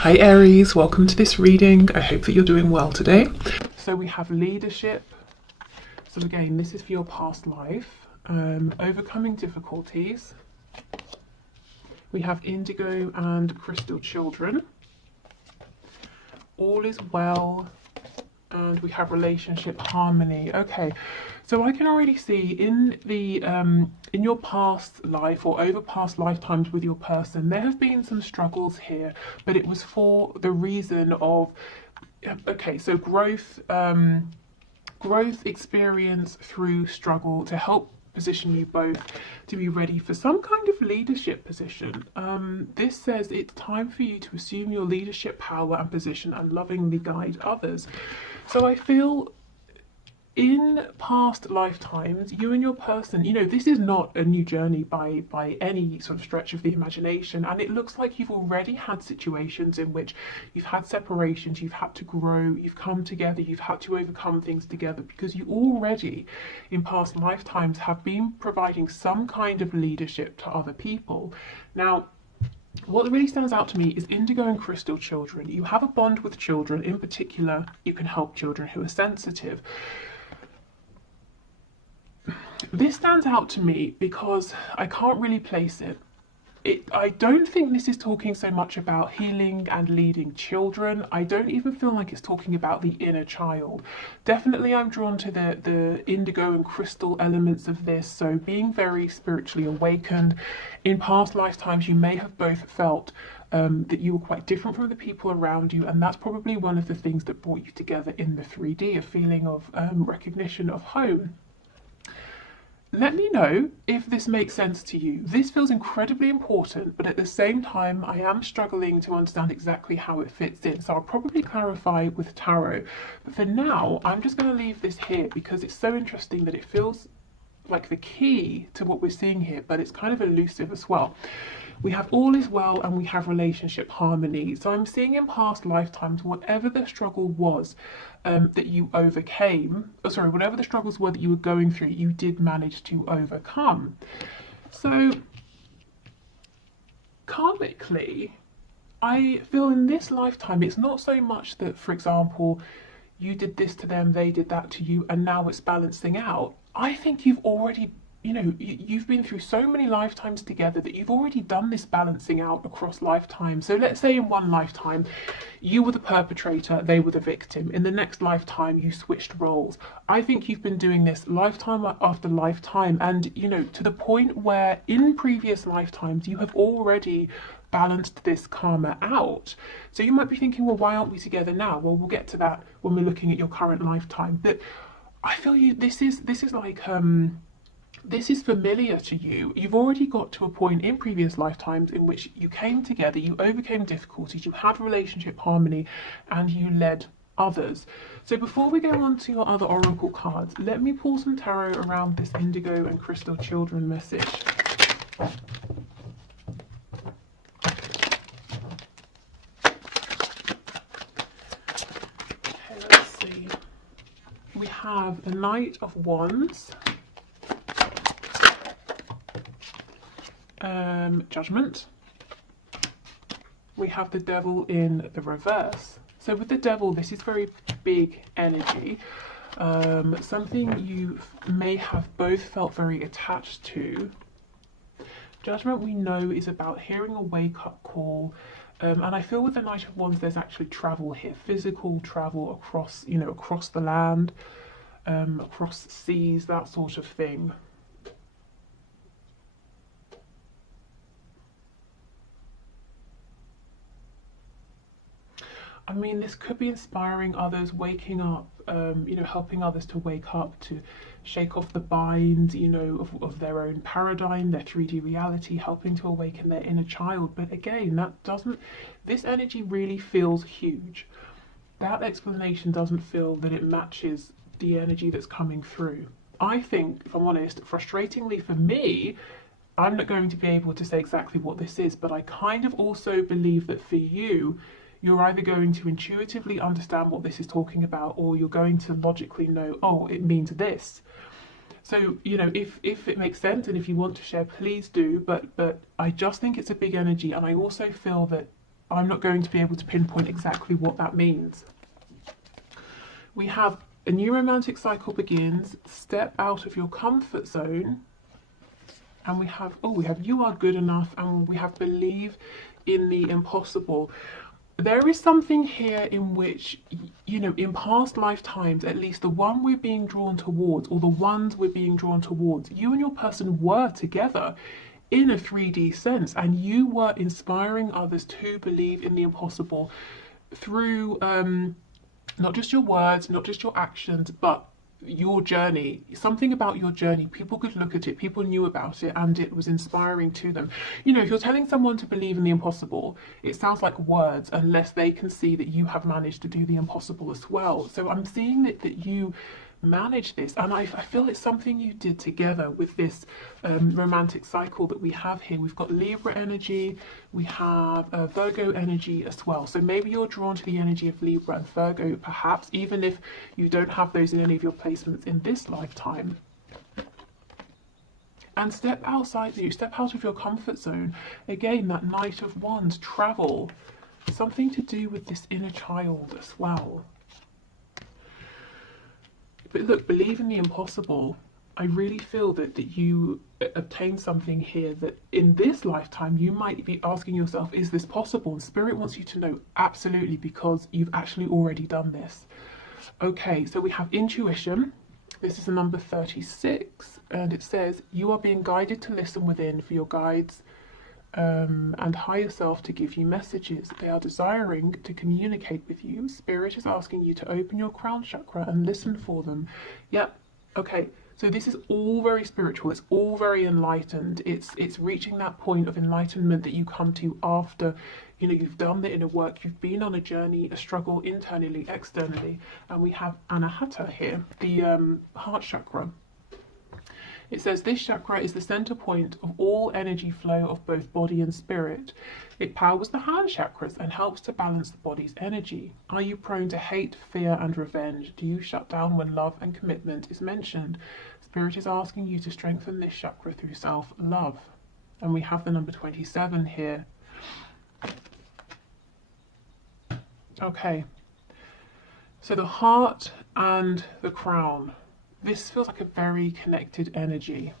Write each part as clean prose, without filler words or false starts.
Hi Aries, welcome to this reading. I hope that you're doing well today. So we have leadership. So again, this is for your past life. Overcoming difficulties. We have indigo and crystal children. All is well. And we have relationship harmony. Okay, so I can already see in your past life or over past lifetimes with your person, there have been some struggles here, but it was for the reason of so growth experience through struggle to help position you both to be ready for some kind of leadership position. This says it's time for you to assume your leadership power and position and lovingly guide others. So I feel in past lifetimes, you and your person, this is not a new journey by any sort of stretch of the imagination, and it looks like you've already had situations in which you've had separations, you've had to grow, you've come together, you've had to overcome things together, because you already in past lifetimes have been providing some kind of leadership to other people. Now, what really stands out to me is indigo and crystal children. You have a bond with children. In particular, you can help children who are sensitive. This stands out to me because I can't really place it. I don't think this is talking so much about healing and leading children. I don't even feel like it's talking about the inner child. Definitely I'm drawn to the indigo and crystal elements of this, so being very spiritually awakened. In past lifetimes you may have both felt that you were quite different from the people around you, and that's probably one of the things that brought you together in the 3D, a feeling of recognition of home. Let me know if this makes sense to you. This feels incredibly important, but at the same time, I am struggling to understand exactly how it fits in. So I'll probably clarify with tarot. But for now, I'm just going to leave this here because it's so interesting that it feels like the key to what we're seeing here, but it's kind of elusive as well. We have all is well and we have relationship harmony. So I'm seeing in past lifetimes, whatever the struggle was that you overcame, whatever the struggles were that you were going through, you did manage to overcome. So karmically, I feel in this lifetime, it's not so much that, for example, you did this to them, they did that to you, and now it's balancing out. I think you've already, you've been through so many lifetimes together that you've already done this balancing out across lifetimes. So let's say in one lifetime, you were the perpetrator, they were the victim. In the next lifetime, you switched roles. I think you've been doing this lifetime after lifetime, and, to the point where in previous lifetimes, you have already balanced this karma out. So you might be thinking, well, why aren't we together now? Well, we'll get to that when we're looking at your current lifetime. But I feel this is like this is familiar to you. You've already got to a point in previous lifetimes in which you came together, you overcame difficulties, you had relationship harmony, and you led others. So before we go on to your other oracle cards, let me pull some tarot around this indigo and crystal children message. We have the Knight of Wands, Judgment. We have the Devil in the reverse. So with the Devil, this is very big energy. Something you may have both felt very attached to. Judgment, we know, is about hearing a wake-up call. And I feel with the Knight of Wands, there's actually travel here, physical travel across, across the land, across seas, that sort of thing. I mean, this could be inspiring others, waking up, helping others to wake up, to shake off the binds, of their own paradigm, their 3D reality, helping to awaken their inner child. But again, this energy really feels huge. That explanation doesn't feel that it matches the energy that's coming through. I think, if I'm honest, frustratingly for me, I'm not going to be able to say exactly what this is, but I kind of also believe that for you, you're either going to intuitively understand what this is talking about, or you're going to logically know, oh, it means this. So, if it makes sense and if you want to share, please do. But I just think it's a big energy, and I also feel that I'm not going to be able to pinpoint exactly what that means. We have a new romantic cycle begins, step out of your comfort zone, and we have you are good enough, and we have believe in the impossible. There is something here in which, you know, in past lifetimes, at least the one we're being drawn towards, or the ones we're being drawn towards, you and your person were together in a 3D sense, and you were inspiring others to believe in the impossible through not just your words, not just your actions, but your journey. Something about your journey, people could look at it, people knew about it, and it was inspiring to them. You know, if you're telling someone to believe in the impossible, it sounds like words unless they can see that you have managed to do the impossible as well. So I'm seeing that you manage this, and I feel it's something you did together with this romantic cycle that we have here. We've got Libra energy, we have Virgo energy as well, so maybe you're drawn to the energy of Libra and Virgo, perhaps even if you don't have those in any of your placements in this lifetime. And step outside you, step out of your comfort zone. Again, that Knight of Wands, travel, something to do with this inner child as well. But look, believe in the impossible. I really feel that you obtain something here that in this lifetime you might be asking yourself, is this possible? And Spirit wants you to know absolutely, because you've actually already done this. Okay, so we have intuition. This is the number 36, and it says, you are being guided to listen within for your guides and higher self to give you messages. They are desiring to communicate with you. Spirit is asking you to open your crown chakra and listen for them. Yep. Okay. So this is all very spiritual. It's all very enlightened. It's reaching that point of enlightenment that you come to after, you know, you've done the inner work. You've been on a journey, a struggle internally, externally. And we have Anahata here, the heart chakra. It says this chakra is the center point of all energy flow of both body and spirit. It powers the hand chakras and helps to balance the body's energy. Are you prone to hate, fear, and revenge? Do you shut down when love and commitment is mentioned? Spirit is asking you to strengthen this chakra through self-love. And we have the number 27 here. Okay. So the heart and the crown. This feels like a very connected energy.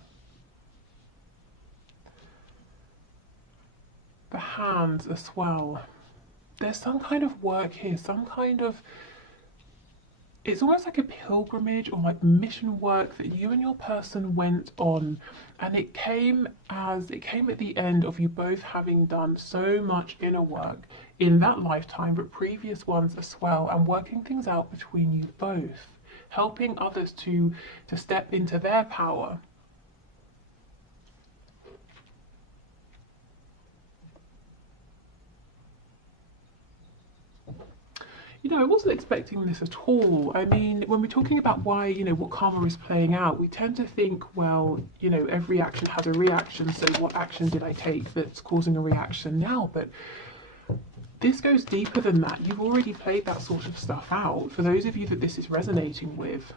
The hands as well. There's some kind of work here, some kind of, it's almost like a pilgrimage or like mission work that you and your person went on, and it came at the end of you both having done so much inner work in that lifetime, but previous ones as well, and working things out between you both, helping others to step into their power. You know, I wasn't expecting this at all. I mean, when we're talking about why, you know, what karma is playing out, we tend to think, well, you know, every action has a reaction, so what action did I take that's causing a reaction now? But this goes deeper than that. You've already played that sort of stuff out. For those of you that this is resonating with.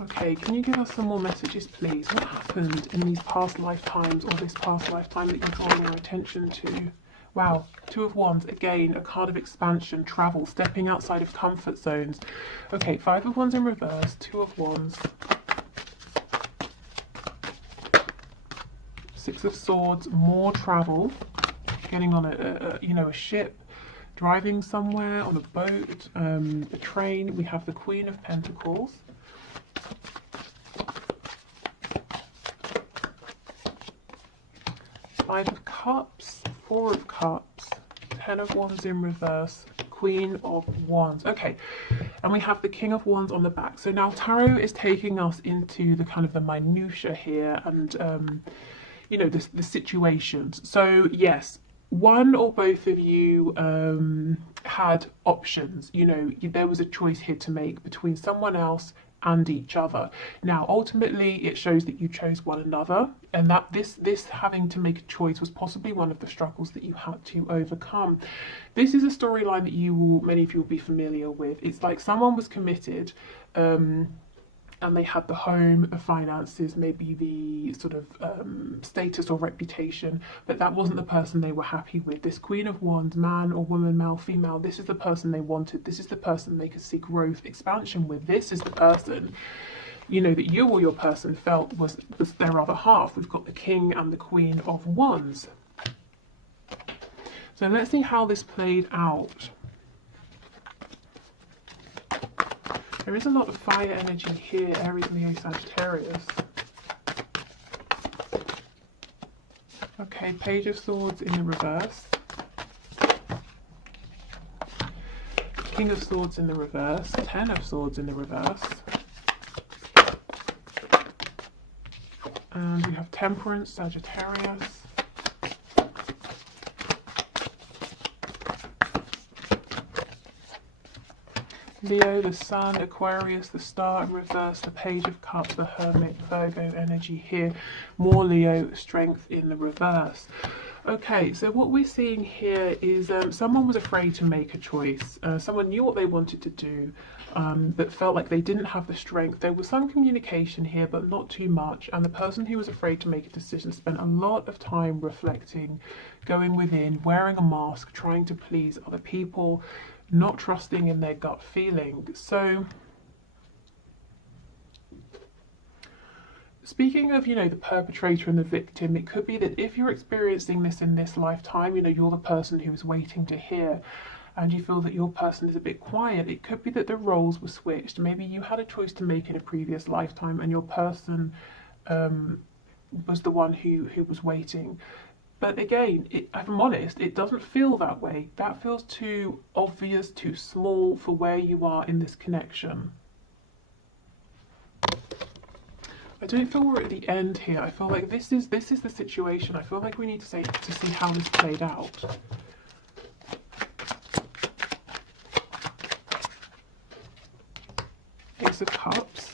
Okay, can you give us some more messages, please? What happened in these past lifetimes, or this past lifetime that you're drawing your attention to? Wow, Two of Wands, again, a card of expansion, travel, stepping outside of comfort zones. Okay, Five of Wands in reverse, Two of Wands. Six of Swords, more travel, getting on a ship, driving somewhere, on a boat, a train. We have the Queen of Pentacles. Five of Cups, Four of Cups, Ten of Wands in reverse, Queen of Wands. Okay, and we have the King of Wands on the back. So now Tarot is taking us into the kind of the minutiae here, and you know, the situations. So yes, one or both of you had options. You know, there was a choice here to make between someone else and each other. Now ultimately it shows that you chose one another, and that this having to make a choice was possibly one of the struggles that you had to overcome. This is a storyline that many of you will be familiar with. It's like someone was committed, and they had the home, the finances, maybe the sort of status or reputation, but that wasn't the person they were happy with. This Queen of Wands, man or woman, male, female, this is the person they wanted. This is the person they could see growth, expansion with. This is the person, you know, that you or your person felt was their other half. We've got the King and the Queen of Wands. So let's see how this played out. There is a lot of fire energy here, Aries, Leo, Sagittarius. Okay, Page of Swords in the reverse. King of Swords in the reverse. Ten of Swords in the reverse. And we have Temperance, Sagittarius. Leo, the Sun, Aquarius, the Star in reverse, the Page of Cups, the Hermit, Virgo energy here. More Leo, Strength in the reverse. Okay, so what we're seeing here is someone was afraid to make a choice. Someone knew what they wanted to do, but felt like they didn't have the strength. There was some communication here, but not too much. And the person who was afraid to make a decision spent a lot of time reflecting, going within, wearing a mask, trying to please other people, not trusting in their gut feeling. So speaking of, you know, the perpetrator and the victim, it could be that if you're experiencing this in this lifetime, you know, you're the person who is waiting to hear and you feel that your person is a bit quiet, it could be that the roles were switched. Maybe you had a choice to make in a previous lifetime and your person was the one who was waiting. But again, if I'm honest, it doesn't feel that way. That feels too obvious, too small for where you are in this connection. I don't feel we're at the end here. I feel like this is the situation. I feel like we need to see how this played out. Ace of Cups.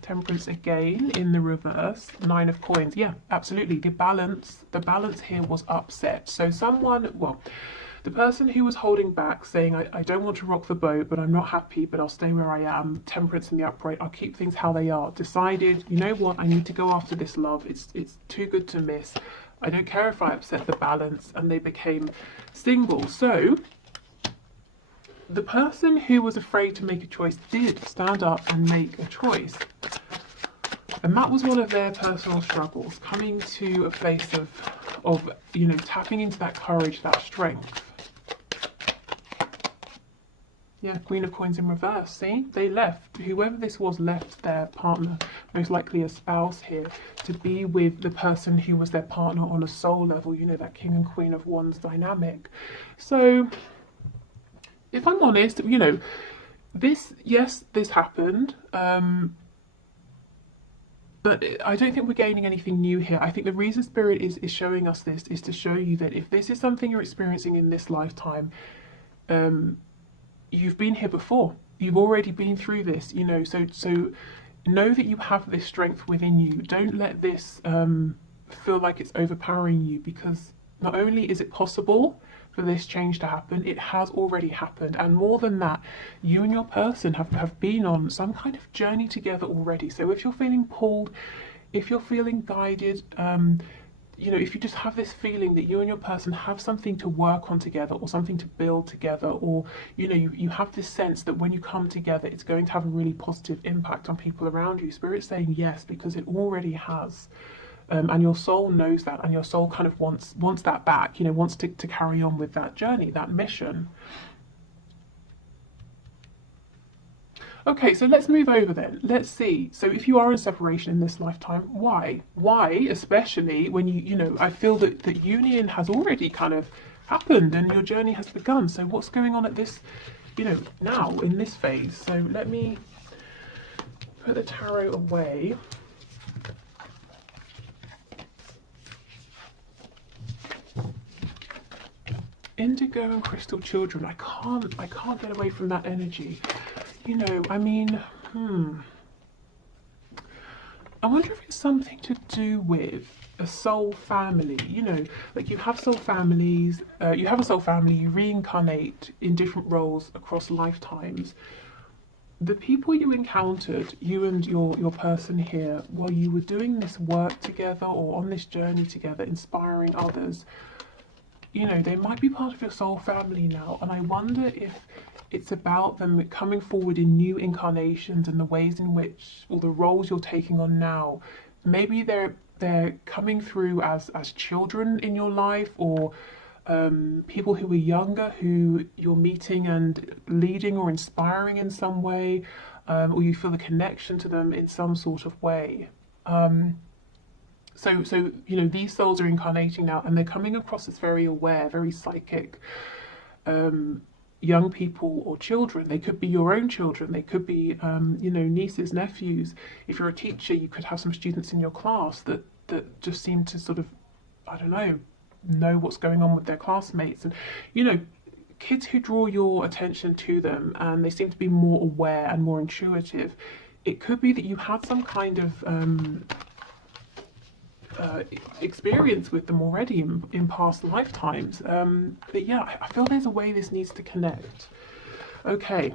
Temperance again in the reverse. Nine of Coins. Yeah, absolutely. The balance here was upset. So someone, well, the person who was holding back, saying, I don't want to rock the boat, but I'm not happy, but I'll stay where I am. Temperance in the upright. I'll keep things how they are. Decided, you know what? I need to go after this love. It's too good to miss. I don't care if I upset the balance, and they became single. So the person who was afraid to make a choice did stand up and make a choice. And that was one of their personal struggles, coming to a place of you know, tapping into that courage, that strength. Yeah, Queen of Coins in reverse, see? They left, whoever this was left their partner, most likely a spouse here, to be with the person who was their partner on a soul level, you know, that King and Queen of Wands dynamic. So if I'm honest, you know, this happened, but I don't think we're gaining anything new here. I think the reason Spirit is showing us this is to show you that if this is something you're experiencing in this lifetime, you've been here before. You've already been through this, you know, so know that you have this strength within you. Don't let this feel like it's overpowering you, because not only is it possible for this change to happen, it has already happened, and more than that, you and your person have been on some kind of journey together already. So if you're feeling pulled, if you're feeling guided, you know, if you just have this feeling that you and your person have something to work on together, or something to build together, or you know, you have this sense that when you come together it's going to have a really positive impact on people around you, Spirit's saying yes, because it already has. And your soul knows that, and your soul kind of wants that back, you know, wants to carry on with that journey, that mission. Okay, so let's move over then. Let's see. So if you are in separation in this lifetime, why? Why, especially when you know, I feel that union has already kind of happened and your journey has begun. So what's going on at this, you know, now in this phase? So let me put the tarot away. Indigo and Crystal Children. I can't get away from that energy. You know, I mean, I wonder if it's something to do with a soul family. You know, like you have soul families, you have a soul family, you reincarnate in different roles across lifetimes. the people you encountered, you and your person here, while you were doing this work together or on this journey together, inspiring others, you know, they might be part of your soul family now. And I wonder if it's about them coming forward in new incarnations and the ways in which, or the roles you're taking on now. Maybe they're coming through as children in your life, or people who are younger who you're meeting and leading or inspiring in some way, or you feel a connection to them in some sort of way. So you know, these souls are incarnating now, and they're coming across as very aware, very psychic, young people or children. They could be your own children. They could be, you know, nieces, nephews. If you're a teacher, you could have some students in your class that just seem to sort of, I don't know what's going on with their classmates, and you know, kids who draw your attention to them, and they seem to be more aware and more intuitive. It could be that you had some kind of experience with them already in past lifetimes. But yeah, I feel there's a way this needs to connect. Okay,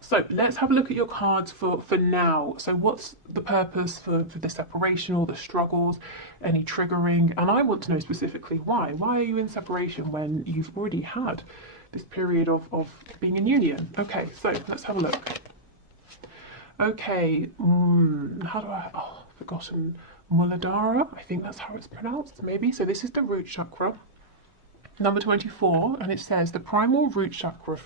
so let's have a look at your cards for now. So what's the purpose for the separation or the struggles, any triggering? And I want to know specifically why. Why are you in separation when you've already had this period of being in union? Okay, so let's have a look. Okay, how do I, oh, I've forgotten. Muladhara, I think that's how it's pronounced, maybe. So this is the root chakra, number 24, and it says the primal root chakra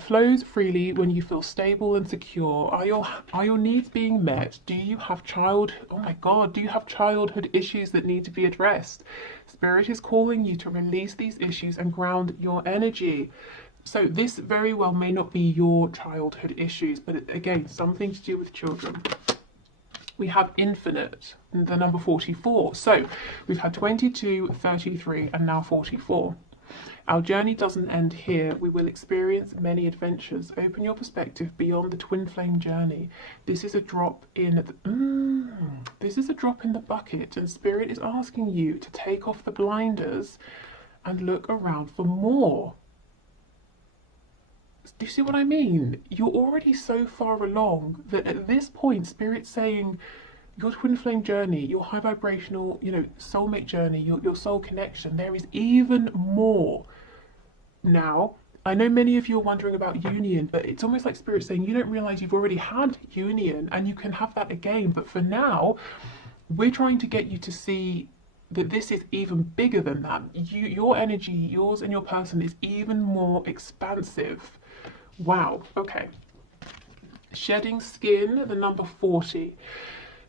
flows freely when you feel stable and secure. Are your needs being met? Do you have oh my God, do you have childhood issues that need to be addressed? Spirit is calling you to release these issues and ground your energy. So this very well may not be your childhood issues, but again, something to do with children. We have infinite, the number 44. So we've had 22, 33, and now 44. Our journey doesn't end here. We will experience many adventures. Open your perspective beyond the twin flame journey. This is a drop in this is a drop in the bucket, and Spirit is asking you to take off the blinders and look around for more. Do you see what I mean? You're already so far along that at this point, Spirit's saying your twin flame journey, your high vibrational, you know, soulmate journey, your soul connection, there is even more. Now, I know many of you are wondering about union, but it's almost like Spirit saying you don't realize you've already had union and you can have that again. But for now, we're trying to get you to see that this is even bigger than that. Your energy, yours and your person, is even more expansive. Wow, okay. Shedding skin, the number 40.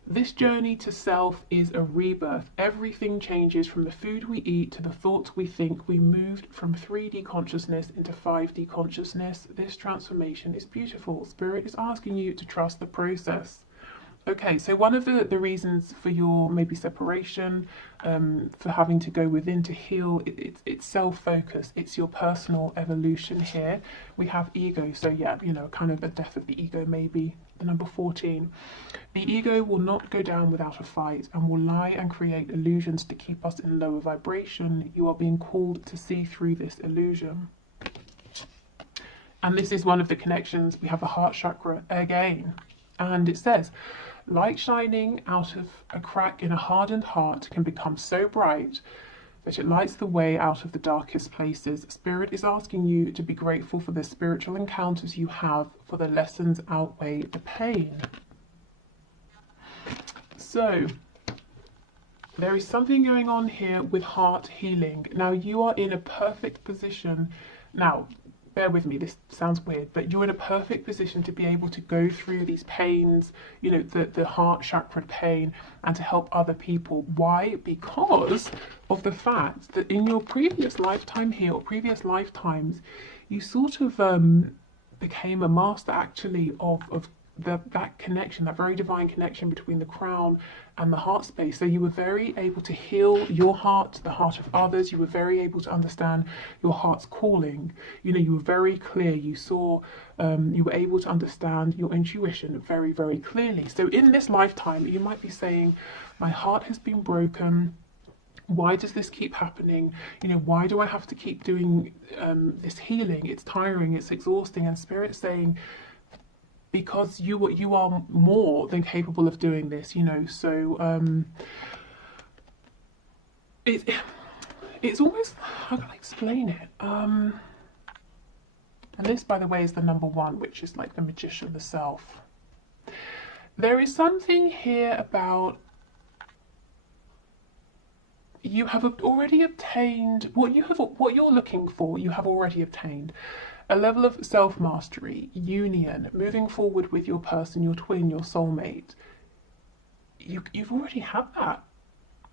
This journey to self is a rebirth. Everything changes from the food we eat to the thoughts we think. We moved from 3D consciousness into 5D consciousness. This transformation is beautiful. Spirit is asking you to trust the process. Okay, so one of the reasons for your maybe separation, for having to go within to heal, it's self-focus. It's your personal evolution here. We have ego, so yeah, you know, kind of a death of the ego maybe. The number 14. The ego will not go down without a fight and will lie and create illusions to keep us in lower vibration. You are being called to see through this illusion. And this is one of the connections. We have the heart chakra again. And it says, light shining out of a crack in a hardened heart can become so bright that it lights the way out of the darkest places. Spirit is asking you to be grateful for the spiritual encounters you have, for the lessons outweigh the pain. So, there is something going on here with heart healing. Now, you are in a perfect position. Now, bear with me, this sounds weird, but you're in a perfect position to be able to go through these pains, you know, the heart chakra pain, and to help other people. Why? Because of the fact that in your previous lifetime here, or previous lifetimes, you sort of became a master actually of that connection, that very divine connection between the crown and the heart space. So you were very able to heal your heart, the heart of others. You were very able to understand your heart's calling. You know, you were very clear. You saw, you were able to understand your intuition very, very clearly. So in this lifetime, you might be saying, my heart has been broken. Why does this keep happening? You know, why do I have to keep doing this healing? It's tiring, it's exhausting. And Spirit's saying, because you are more than capable of doing this, you know. So it's almost, how can I explain it? And this, by the way, is the number one, which is like the Magician, the Self. There is something here about you have already obtained what you're looking for. You have already obtained a level of self-mastery, union, moving forward with your person, your twin, your soulmate. You've already had that.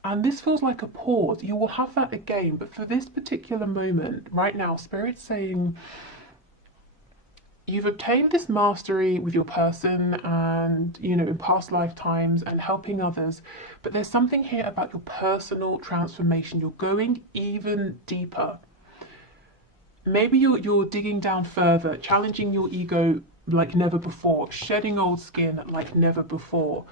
And this feels like a pause. You will have that again. But for this particular moment, right now, Spirit's saying you've obtained this mastery with your person and, you know, in past lifetimes and helping others. But there's something here about your personal transformation. You're going even deeper. Maybe you're digging down further, challenging your ego like never before, shedding old skin like never before.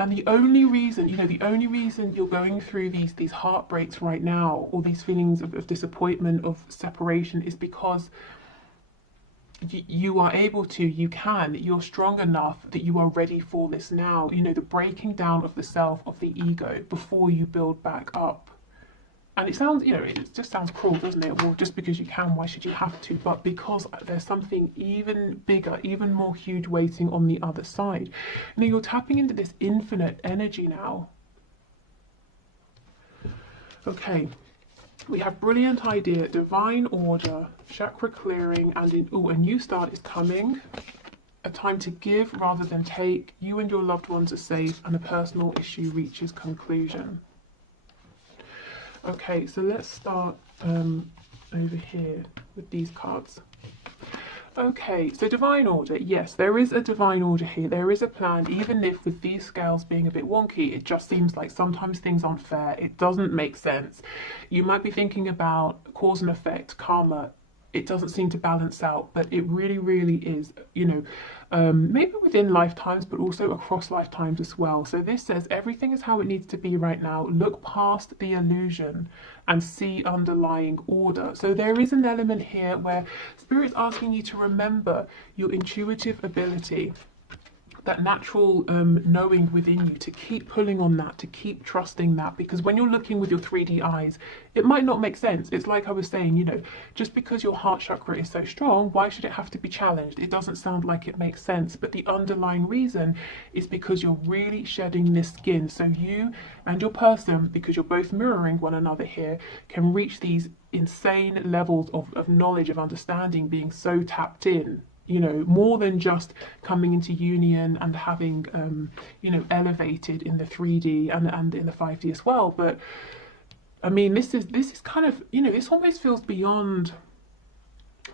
And the only reason, you know, the only reason you're going through these heartbreaks right now, or these feelings of disappointment, of separation, is because you are able to, you're strong enough that you are ready for this now. You know, the breaking down of the self, of the ego, before you build back up. And it sounds, you know, it just sounds cruel, doesn't it? Well, just because you can, why should you have to? But because there's something even bigger, even more huge waiting on the other side. You know, you're tapping into this infinite energy now. Okay, we have brilliant idea, divine order, chakra clearing, and a new start is coming. A time to give rather than take. You and your loved ones are safe, and a personal issue reaches conclusion. Okay, so let's start over here with these cards. Okay, so divine order. Yes, there is a divine order here. There is a plan, even if with these scales being a bit wonky, it just seems like sometimes things aren't fair. It doesn't make sense. You might be thinking about cause and effect, karma. It doesn't seem to balance out, but it really, really is, you know, maybe within lifetimes, but also across lifetimes as well. So this says everything is how it needs to be right now. Look past the illusion and see underlying order. So there is an element here where Spirit's asking you to remember your intuitive ability, that natural knowing within you, to keep pulling on that, to keep trusting that, because when you're looking with your 3D eyes, it might not make sense. It's like I was saying, you know, just because your heart chakra is so strong, why should it have to be challenged? It doesn't sound like it makes sense, but the underlying reason is because you're really shedding this skin. So you and your person, because you're both mirroring one another here, can reach these insane levels of knowledge, of understanding, being so tapped in, you know, more than just coming into union and having, you know, elevated in the 3D and in the 5D as well. But I mean, this is kind of, you know, this almost feels beyond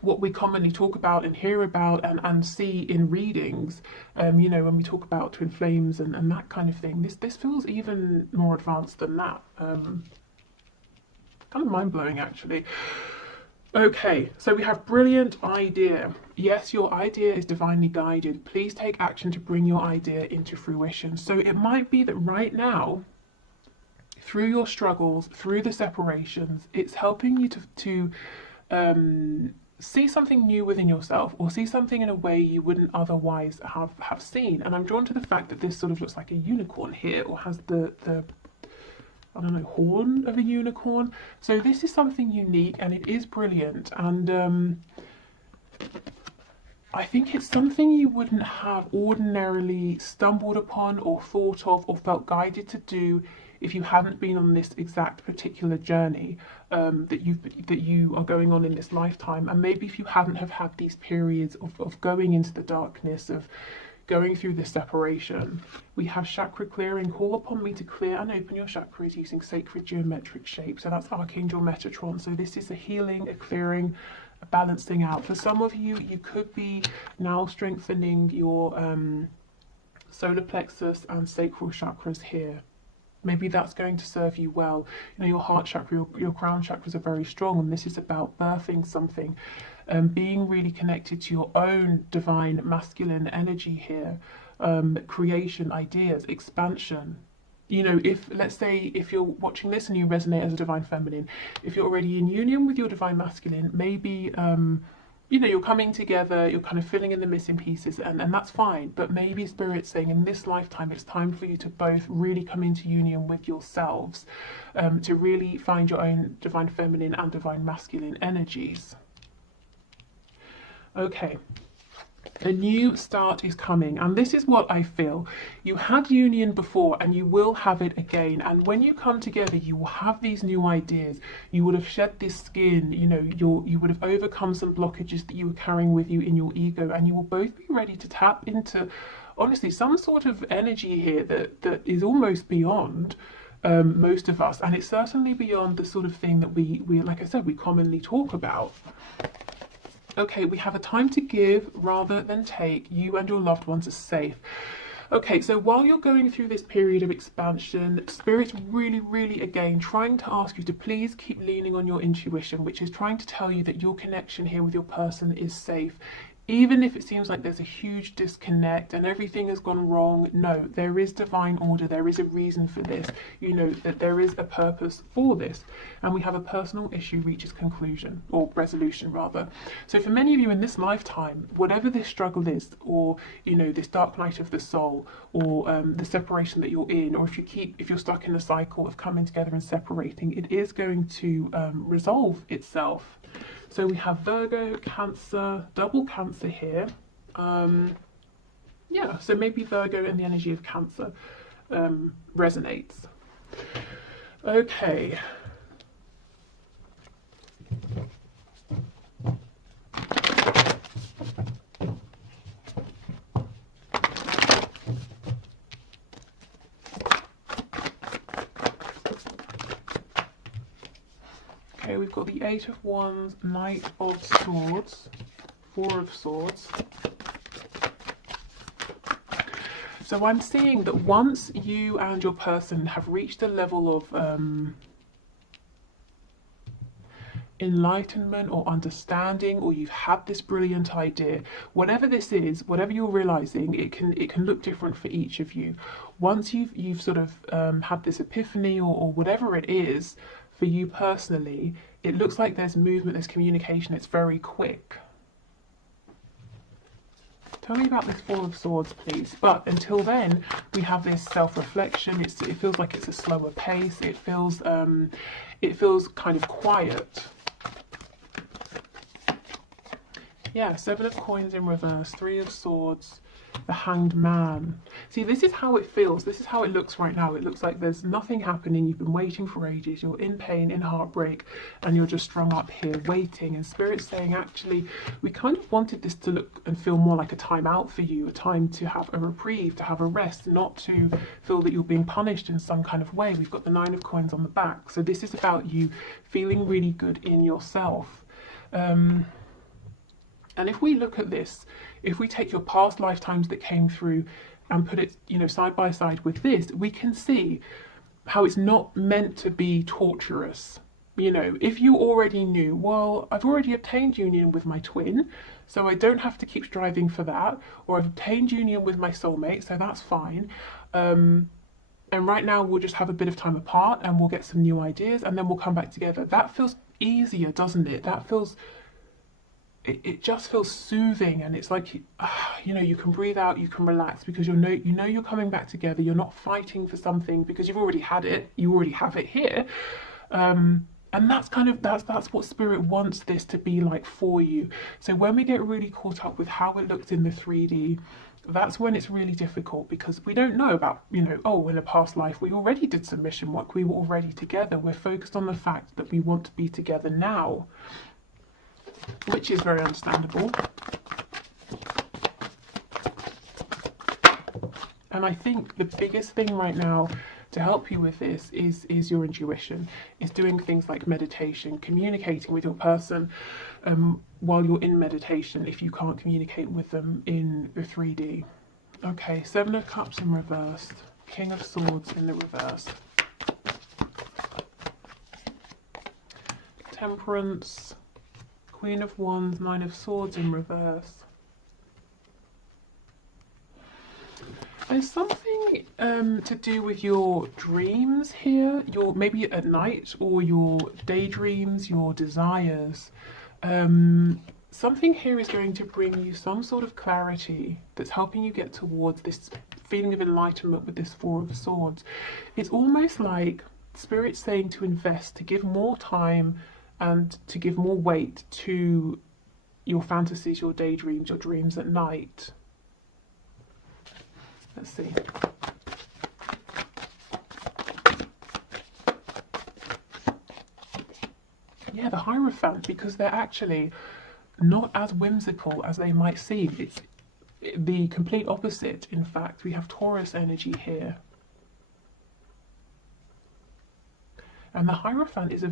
what we commonly talk about and hear about and see in readings. You know, when we talk about twin flames and that kind of thing, this feels even more advanced than that. Kind of mind-blowing, actually. Okay, so we have brilliant idea. Yes, your idea is divinely guided. Please take action to bring your idea into fruition. So it might be that right now, through your struggles, through the separations, it's helping you to see something new within yourself, or see something in a way you wouldn't otherwise have seen. And I'm drawn to the fact that this sort of looks like a unicorn here, or has the I don't know, horn of a unicorn. So this is something unique, and it is brilliant. And I think it's something you wouldn't have ordinarily stumbled upon or thought of or felt guided to do if you hadn't been on this exact particular journey that you are going on in this lifetime. And maybe if you hadn't have had these periods of going into the darkness, of going through this separation. We have chakra clearing. Call upon me to clear and open your chakras using sacred geometric shapes. So that's Archangel Metatron. So this is a healing, a clearing, a balancing out. For some of you, you could be now strengthening your solar plexus and sacral chakras here. Maybe that's going to serve you well. You know, your heart chakra, your crown chakras are very strong, and this is about birthing something, being really connected to your own divine masculine energy here, creation, ideas, expansion. You know, if, let's say, if you're watching this and you resonate as a divine feminine, if you're already in union with your divine masculine, maybe, you know, you're coming together, you're kind of filling in the missing pieces, and that's fine. But maybe Spirit's saying in this lifetime, it's time for you to both really come into union with yourselves, to really find your own divine feminine and divine masculine energies. Okay. A new start is coming, and this is what I feel. You had union before and you will have it again, and when you come together you will have these new ideas. You would have shed this skin, you know, you would have overcome some blockages that you were carrying with you in your ego, and you will both be ready to tap into, honestly, some sort of energy here that is almost beyond most of us, and it's certainly beyond the sort of thing that we like I said, we commonly talk about. Okay, we have a time to give rather than take. You and your loved ones are safe. Okay, so while you're going through this period of expansion, Spirit's really, again, trying to ask you to please keep leaning on your intuition, which is trying to tell you that your connection here with your person is safe. Even if it seems like there's a huge disconnect and everything has gone wrong, no, there is divine order, there is a reason for this. You know that there is a purpose for this. And we have a personal issue reaches conclusion, or resolution rather. So for many of you in this lifetime, whatever this struggle is, or, you know, this dark night of the soul, or the separation that you're in, or if you're stuck in a cycle of coming together and separating, it is going to resolve itself. So we have Virgo, Cancer, double Cancer here. Yeah, so maybe Virgo and the energy of Cancer resonates. Okay. Okay, we've got the Eight of Wands, Knight of Swords, Four of Swords. So I'm seeing that once you and your person have reached a level of enlightenment or understanding, or you've had this brilliant idea, whatever this is, whatever you're realizing, it can look different for each of you. Once you've sort of had this epiphany, or whatever it is for you personally, it looks like there's movement, there's communication, it's very quick. Tell me about this Four of Swords, please. But until then, we have this self-reflection. It feels like it's a slower pace. It feels kind of quiet. Yeah, Seven of Coins in reverse, Three of Swords, the Hanged Man. See, this is how it feels. This is how it looks right now. It looks like there's nothing happening. You've been waiting for ages. You're in pain, in heartbreak, and you're just strung up here waiting. And Spirit's saying, actually, we kind of wanted this to look and feel more like a time out for you, a time to have a reprieve, to have a rest, not to feel that you're being punished in some kind of way. We've got the Nine of Coins on the back. So this is about you feeling really good in yourself. And if we look at this, if we take your past lifetimes that came through and put it, you know, side by side with this, we can see how it's not meant to be torturous. You know, if you already knew, well, I've already obtained union with my twin, so I don't have to keep striving for that, or I've obtained union with my soulmate, so that's fine. And right now we'll just have a bit of time apart and we'll get some new ideas and then we'll come back together. That feels easier, doesn't it? That feels... It just feels soothing, and it's like, you know, you can breathe out, you can relax, because you know you're coming back together. You're not fighting for something because you've already had it. You already have it here, and that's kind of that's what Spirit wants this to be like for you. So when we get really caught up with how it looks in the 3D, that's when it's really difficult, because we don't know about, you know, oh, in a past life we already did some mission work. We were already together. We're focused on the fact that we want to be together now, which is very understandable. And I think the biggest thing right now to help you with this is your intuition. It's doing things like meditation, communicating with your person while you're in meditation if you can't communicate with them in the 3D. Okay, Seven of Cups in reverse, King of Swords in the reverse. Temperance, Queen of Wands, Nine of Swords in reverse. There's something to do with your dreams here, your maybe at night, or your daydreams, your desires. Something here is going to bring you some sort of clarity that's helping you get towards this feeling of enlightenment with this Four of Swords. It's almost like Spirit's saying to invest, to give more time and to give more weight to your fantasies, your daydreams, your dreams at night. Let's see. Yeah, the Hierophant, because they're actually not as whimsical as they might seem. It's the complete opposite. In fact, we have Taurus energy here. And the Hierophant is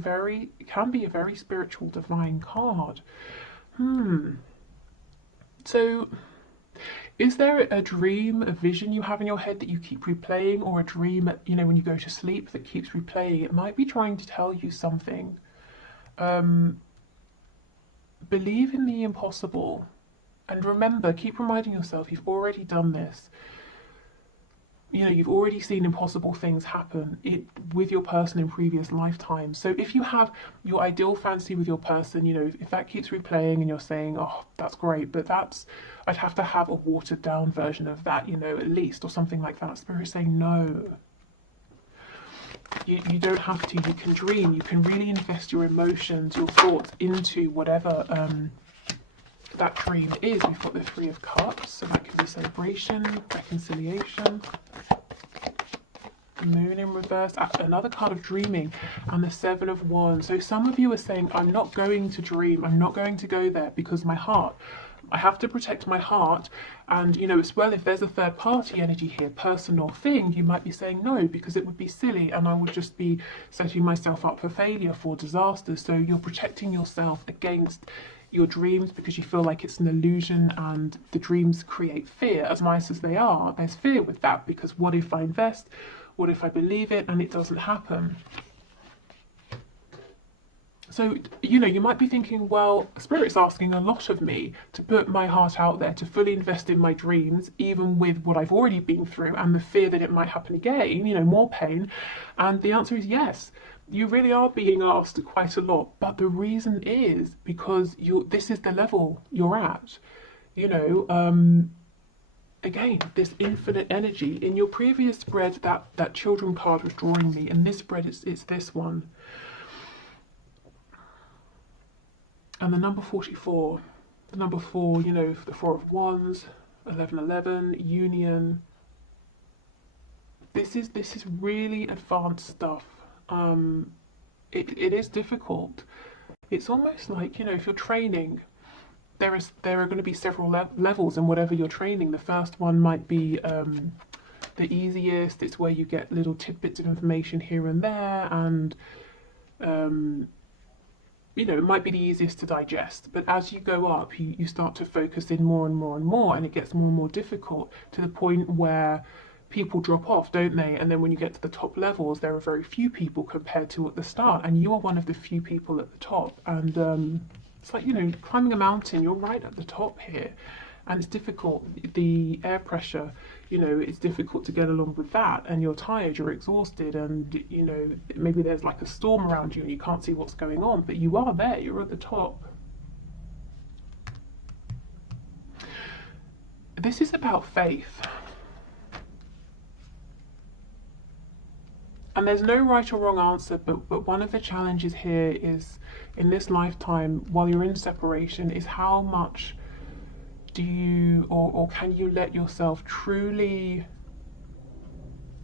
can be a very spiritual, divine card. So, is there a dream, a vision you have in your head that you keep replaying, or a dream, you know, when you go to sleep that keeps replaying? It might be trying to tell you something. Believe in the impossible. And remember, keep reminding yourself you've already done this. You know, you've already seen impossible things happen with your person in previous lifetimes. So if you have your ideal fantasy with your person, you know, if that keeps replaying and you're saying, oh, that's great, but I'd have to have a watered down version of that, you know, at least, or something like that. Spirit's saying, no. You don't have to. You can dream. You can really invest your emotions, your thoughts into whatever that dream is. We've got the Three of Cups, so that can be celebration, reconciliation. Moon in reverse, another card of dreaming, and the Seven of Wands. So some of you are saying, I'm not going to dream, I'm not going to go there because my heart, I have to protect my heart. And you know, as well, if there's a third party energy here, person or thing, you might be saying no because it would be silly and I would just be setting myself up for failure, for disaster. So you're protecting yourself against your dreams because you feel like it's an illusion, and the dreams create fear. As nice as they are, there's fear with that, because what if I invest? What if I believe it and it doesn't happen? So, you know, you might be thinking, well, Spirit's asking a lot of me to put my heart out there, to fully invest in my dreams, even with what I've already been through and the fear that it might happen again, you know, more pain. And the answer is yes. You really are being asked quite a lot, but the reason is because this is the level you're at. You know, again, this infinite energy. In your previous spread, that children card was drawing me. In this spread, it's this one. And the number 44. The number 4, you know, the Four of Wands, 1111, union. This is really advanced stuff. It is difficult. It's almost like, you know, if you're training, there are going to be several levels in whatever you're training. The first one might be the easiest. It's where you get little tidbits of information here and there, and you know, it might be the easiest to digest. But as you go up, you start to focus in more and more and more, and it gets more and more difficult, to the point where people drop off, don't they? And then when you get to the top levels, there are very few people compared to at the start, and you are one of the few people at the top. And it's like, you know, climbing a mountain, you're right at the top here, and it's difficult. The air pressure, you know, it's difficult to get along with that, and you're tired, you're exhausted, and you know, maybe there's like a storm around you and you can't see what's going on, but you are there, you're at the top. This is about faith. And there's no right or wrong answer, but one of the challenges here is, in this lifetime, while you're in separation, is how much do you or can you let yourself truly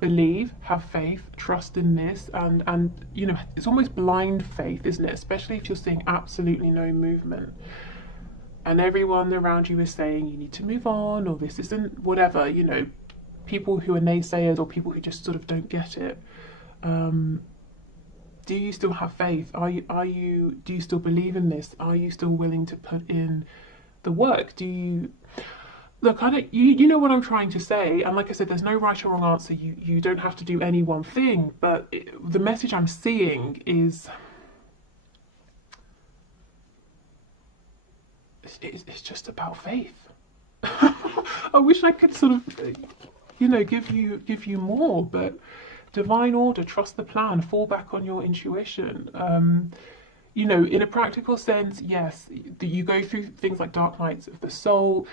believe, have faith, trust in this, and you know, it's almost blind faith, isn't it? Especially if you're seeing absolutely no movement, and everyone around you is saying you need to move on, or this isn't whatever, you know, people who are naysayers or people who just sort of don't get it. Do you still have faith? Do you still believe in this? Are you still willing to put in the work? Do you look? You know what I'm trying to say. And like I said, there's no right or wrong answer. You don't have to do any one thing. But the message I'm seeing is it's just about faith. I wish I could sort of you know, give you more. But divine order, trust the plan, fall back on your intuition. You know, in a practical sense, yes, you go through things like dark nights of the soul,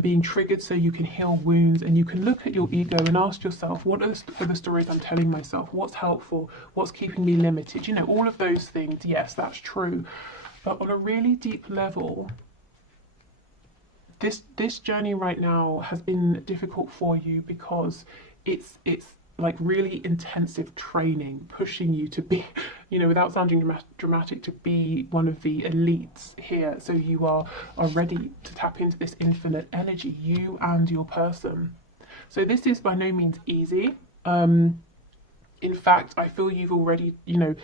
being triggered so you can heal wounds, and you can look at your ego and ask yourself, what are the stories I'm telling myself? What's helpful? What's keeping me limited? You know, all of those things, yes, that's true. But on a really deep level, this journey right now has been difficult for you because it's like really intensive training, pushing you to be, you know, without sounding dramatic, to be one of the elites here. So you are ready to tap into this infinite energy, you and your person. So this is by no means easy. In fact, I feel you've already, you know,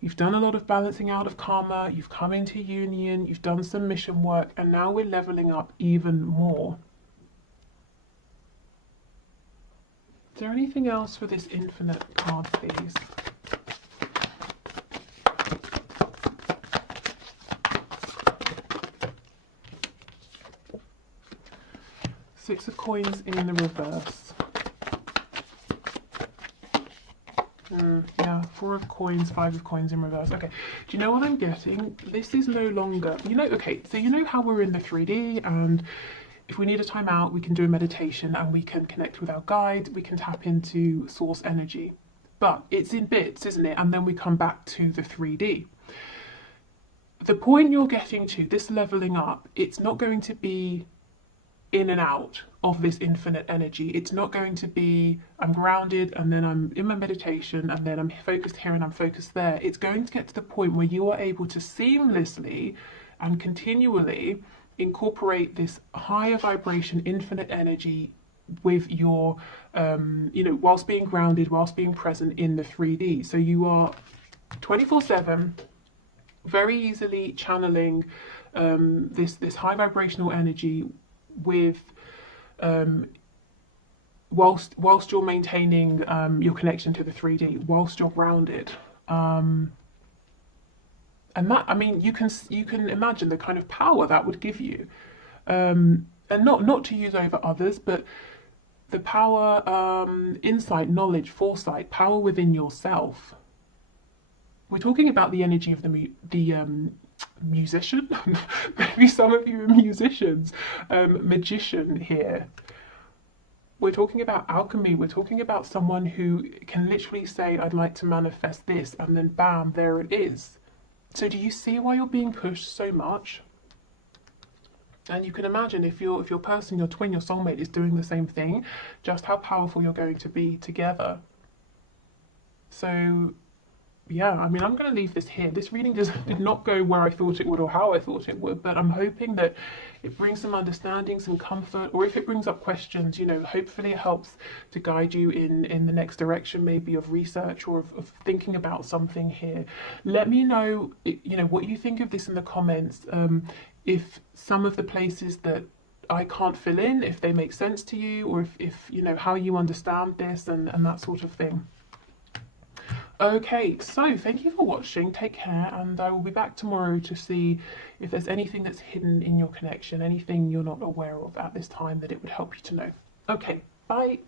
you've done a lot of balancing out of karma, you've come into union, you've done some mission work, and now we're leveling up even more. Is there anything else for this infinite card, please? Six of coins in the reverse. Yeah, four of coins, five of coins in reverse. Okay, do you know what I'm getting? This is no longer, you know, okay, so you know how we're in the 3D, and if we need a timeout, we can do a meditation and we can connect with our guide, we can tap into source energy. But it's in bits, isn't it? And then we come back to the 3D. The point you're getting to, this leveling up, it's not going to be in and out of this infinite energy. It's not going to be, I'm grounded and then I'm in my meditation and then I'm focused here and I'm focused there. It's going to get to the point where you are able to seamlessly and continually incorporate this higher vibration infinite energy with your you know, whilst being grounded, whilst being present in the 3D. So you are 24/7 very easily channeling this high vibrational energy with whilst you're maintaining your connection to the 3D, whilst you're grounded. And that, I mean, you can imagine the kind of power that would give you, and not to use over others, but the power, insight, knowledge, foresight, power within yourself. We're talking about the energy of the musician. Maybe some of you are musicians. Magician here. We're talking about alchemy. We're talking about someone who can literally say, I'd like to manifest this, and then bam, there it is. So do you see why you're being pushed so much? And you can imagine if your person, your twin, your soulmate is doing the same thing, just how powerful you're going to be together. So yeah, I mean, I'm going to leave this here. This reading did not go where I thought it would or how I thought it would, but I'm hoping that it brings some understanding, some comfort, or if it brings up questions, you know, hopefully it helps to guide you in the next direction, maybe of research or of thinking about something here. Let me know, you know, what you think of this in the comments. If some of the places that I can't fill in, if they make sense to you, or if you know, how you understand this and that sort of thing. Okay, so thank you for watching, take care, and I will be back tomorrow to see if there's anything that's hidden in your connection, anything you're not aware of at this time that it would help you to know. Okay, bye.